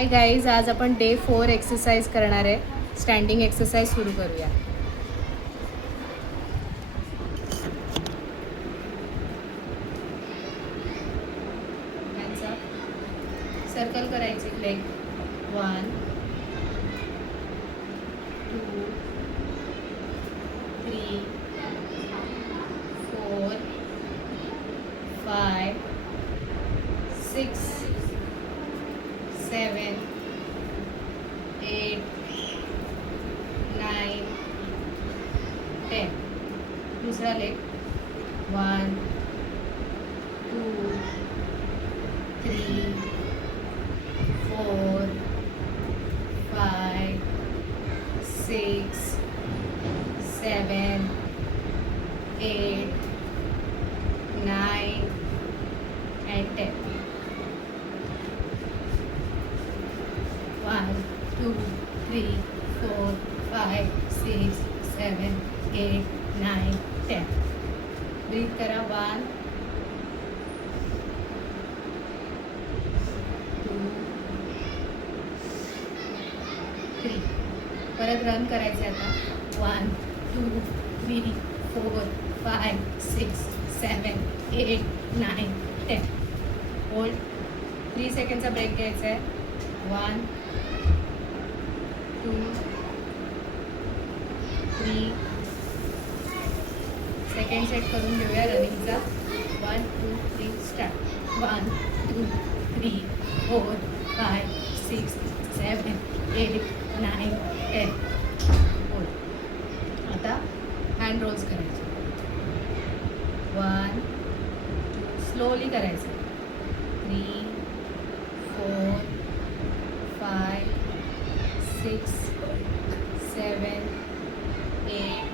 Hi guys, आज आपण day 4 exercise करणार आहे. स्टँडिंग एक्सरसाइज सुरू करूया. सर्कल करायची. लेग 1 2 3 4 5 6 7 8 9 10. दूसरा लेग 1 2 3 4 5 6 7 8 9 and 10. 1 2 3 4 5 6 7 8 9 10. ब्रीथ करा. 1 2 3. परत रन करायचे आता. 1 2 3 4 5 6 7 8 9 10. होल्ड. 3 सेकंडचा ब्रेक घ्यायचा आहे. 1 2 3. सेकंड सेट करून घेऊया रनिंगचा. 1 2 3 स्टार्ट. 1 2 3 4 5 6 7 8 9 10. होल्ड. आता हँड रोल्स करायचे. 1 2 स्लोली करायचं. 3 4 5 6 7 8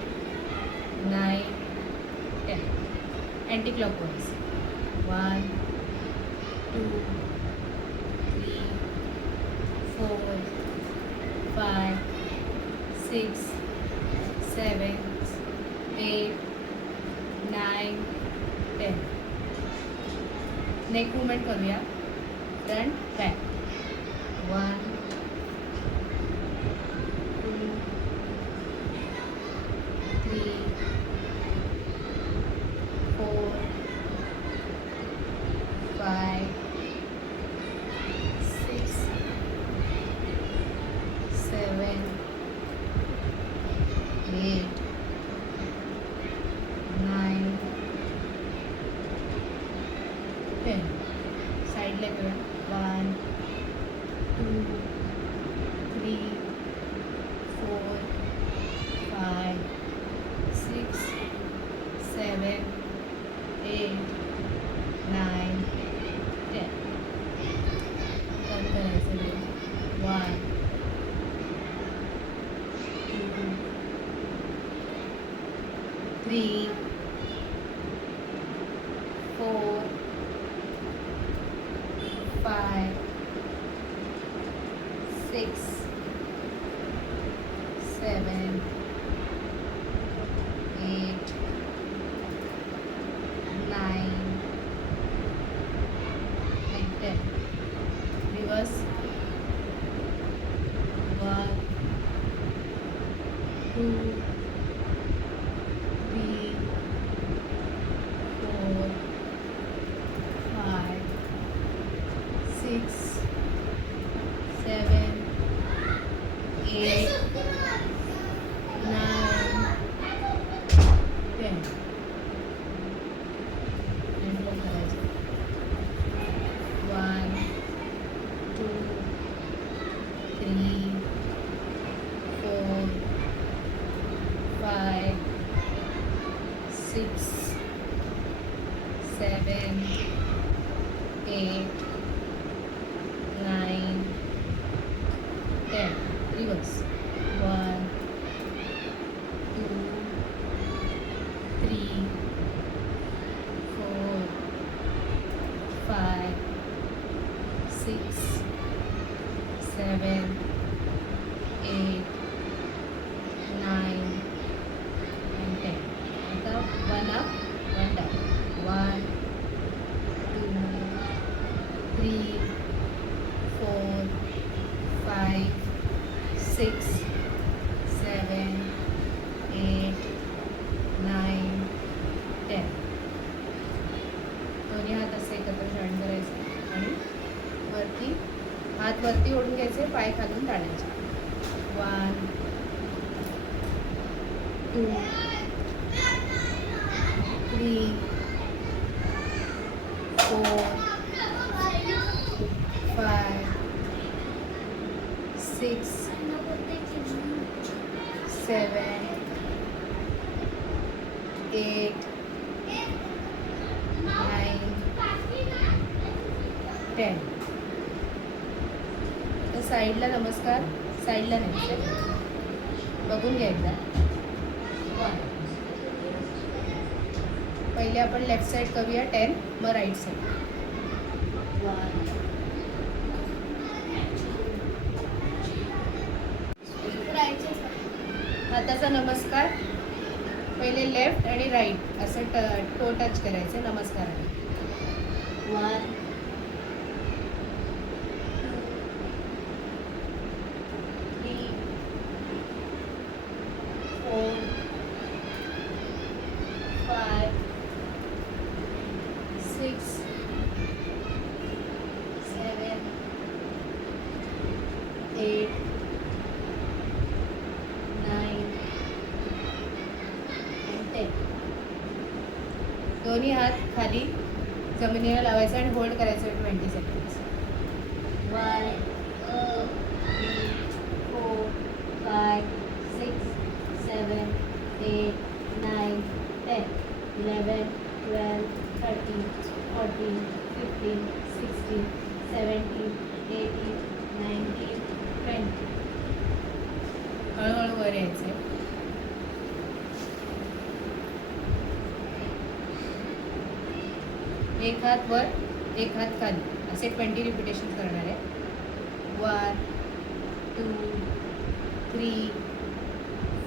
9 10. Anti clockwise. 1 2 3 4 5 6 7 8 9 10. नेक मूवमेंट करूया. Front back. 1 2 3 4 5 6 7 8 9 10. साईडला घेऊया. 1 2 3 4 5 6 7 8 9 10. रन करायचं. 1 2 3 4 5 6 7 8 9 and 10. Reverse. 1 2 3 4 5 6 7 8 9 10. And roll करायचं. 1 2 3 4 5 6 7 8 9 10. Reverse. 1 2 3 4 5 6 7 8 9 and 10. आता 1 up 1 down. 1 2 3 4 6 7 8 9 10. दोन्ही हात असे एकत्र जॉईन करायचे आणि वरती हात वरती ओढून घ्यायचे, पाय खालून टाळायचे. 1 2 3 4 5 6 7 8 9 10. तर साईडला नमस्कार, साईडला नाही बघून घ्या एकदा. पहिले आपण लेफ्ट साईड करूया 10, मग राईट साईड. 1 हाताचा नमस्कार, पहिले लेफ्ट आणि राईट असं टो टच करायचं नमस्काराने. 1 2 3 4 5 6 7 8 9 and 10. दोन्ही हात खाली जमिनीला लावायचं आणि होल्ड करायचं 20 सेकंड्स. 1 2 3 4 5 6 7 8 9 10 11 12 13 14 15 16 17 18 19 20. हळूहळू वर यायचे. एक हात वर, एक हात खाली, असे 20 रिपिटेशन करणार आहे. 1 2 3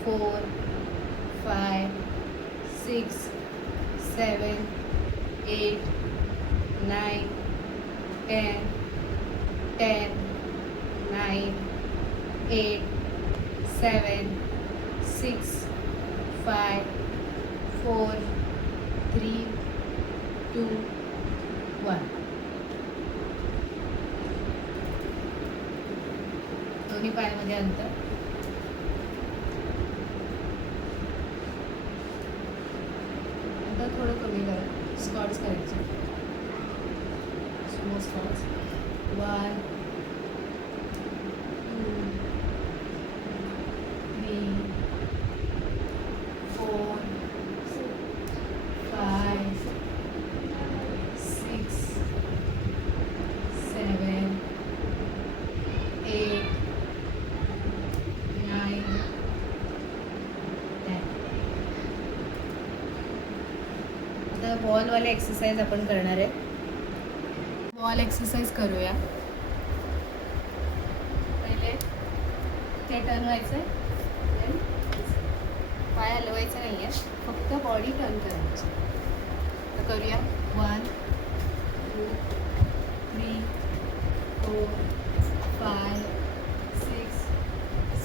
4 5 6 7 8 9 10 10 9 8 7 6 5 4 3 2 1. दोन्ही पायामध्ये अंतर. अंतर थोडं कमी करा. स्क्वॉट्स करायचे. Small squats. 1 2 3 4 5 6 7 8 9 10. आता बॉलवाले एक्सरसाइज आपण करणार आहे. बॉल एक्सरसाइज करूया. पहिले ते टर्न व्हायचं, पाय हलवायचं नाही आहे, फक्त बॉडी टर्न करायची. तर करूया. 1 2 3 4 5 6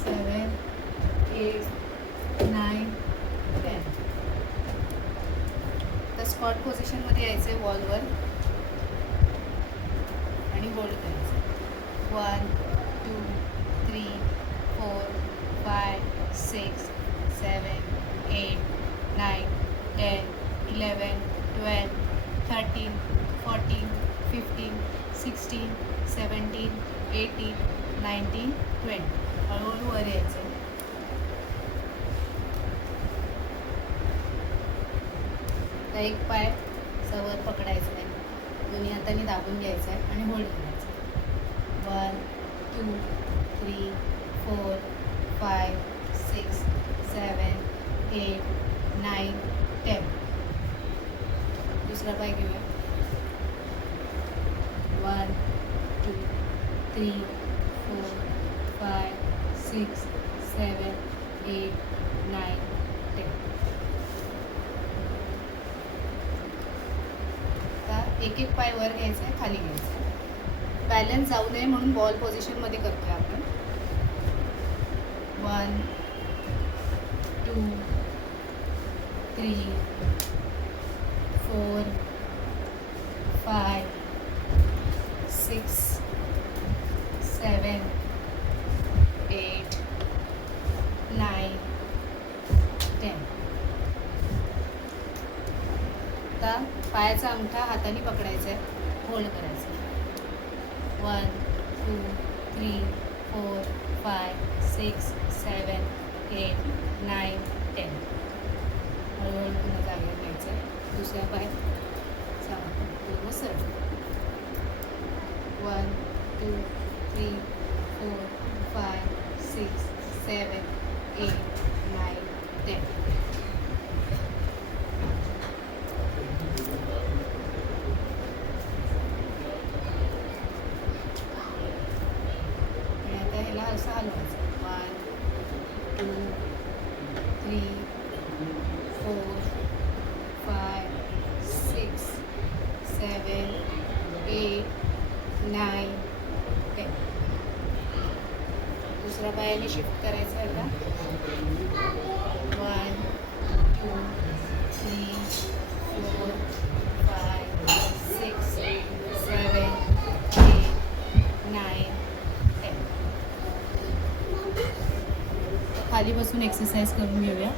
7 8 9 10. तर स्क्वॉट पोझिशनमध्ये यायचं आहे वॉलवर आणि होल्ड करायचं. 1 2 3 4 5 6 7 8 9 10 11 12 13 14 15 16 17 18 19 20. हळूहळू वर यायचं. तर एक पाय वर पकडायचं नाही, दोन्ही हातांनी दाबून घ्यायचं आहे आणि होल्ड करायचं. 1 2 3 4 5 6 7 8 9 10. दुसरा पाय घेऊया. 1 2 3 4 5 6 7 8 9 10. आता एक एक पाय वर घ्यायचा आहे, खाली घ्यायचं आहे. बॅलन्स जाऊ नये म्हणून बॉल पोझिशनमध्ये करतोय आपण. 1 2 3 4 5 6 7 8 9 10. आता पायाचा अंगठा हाताने पकडायचा आहे, होल्ड करायचं. 1 2 3 4 5 6 7 8 9 10. हळूहळू पुन्हा जागेवर घ्यायचं आहे. दुसरा पाय पूर्ण सरळ. 1 2 3 4 5 6 7 8 9 10. आणि आता ह्याला असं हलवायचं. 1 2 3 4 5 6 7 8 9 10. दुसऱ्या पायाने शिफ्ट करायचं आहे आता. 1 2 3 4 5 6 7 8 9 10. खाली बसून एक्सरसाइज करून घेऊया.